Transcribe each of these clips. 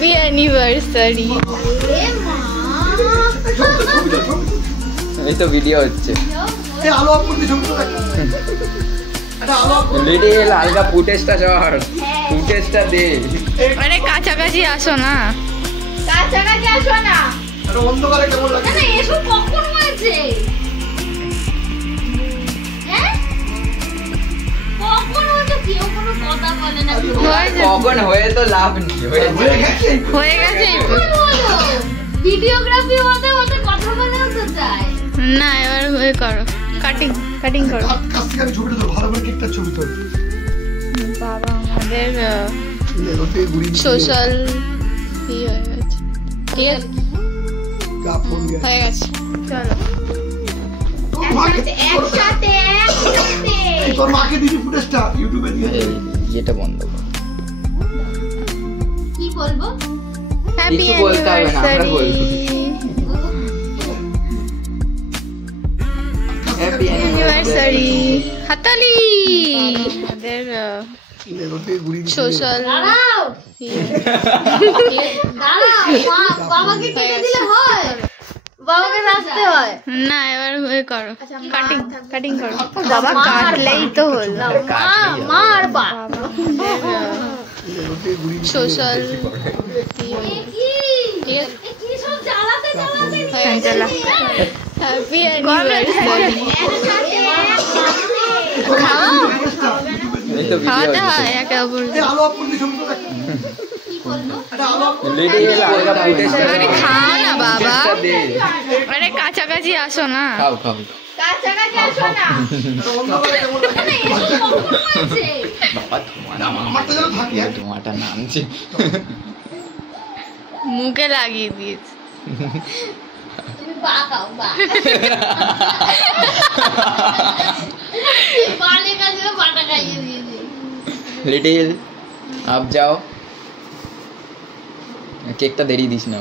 Happy anniversary. এই তো video হচ্ছে। লিটিল হালকা ফুটেজটা চড়, ফুটেজটা দে। আরে কাছাকাছি আসো না, কাছাকাছি আসো না। অন্ধকারে কেমন লাগে? না এসব কখন হয়েছে? হ্যাঁ কখন হয়েছে? কেউ কোনো কথা বলে না। কখন হয়ে তো লাভ নেই, হয়ে গেছে। ভিডিওগ্রাফি হতে হতে কথা বলেও তো যায় না। এবার হয়ে করো, কাটিং কাটিং করো। কাছাকাছি ছবিটা তো ভালো করে কেকটা ছবি তোল। বাবা আমাদের সোশ্যাল হয়ে গেছে। ঠিক আছে হয়ে গেছে, চলো একসাথে তোর মাকে দিবি ফুটেজটা ইউটিউবে দিয়ে। এটা বন্ধ কর। কি বলবো? হ্যাপি কিছু বলতে হবে না, আমরা বলবো। হ্যাপি অ্যানিভার্সারি হাতালি। আমাদের সোশ্যাল দাঁড়াও বাবাকে কেটে দিলে হয়, বাবাকে নাচতে হয় না। এবার হয়ে করো, কাটিং কাটিং করো। বাবা কাটলেই তো হলো। মার বাবা সোশ্যাল হ্যাপি অ্যানিভার্সারি। খাও খাওয়াতে হয় একে অপরকে। আরে খাও না বাবা, আরে কাছাকাছি আসো না, খাও খাও। কাছাকাছি আসো না। ধোঁয়াটা নামছে, মুখে লাগিয়ে দিয়েছে। লিটিল आप जाओ, কেকটা দেরি দিস না।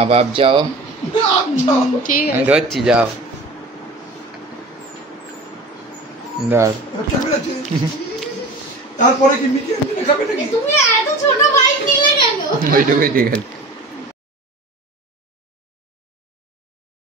अब आप जाओ, ঠিক আমি আছে ধরছি, যাও। ধর। তারপরে কি মিকি খাবে নাকি? তুমি এত ছোট বাইক নিলে কেন? ওইটুকুই ঠিক আছে।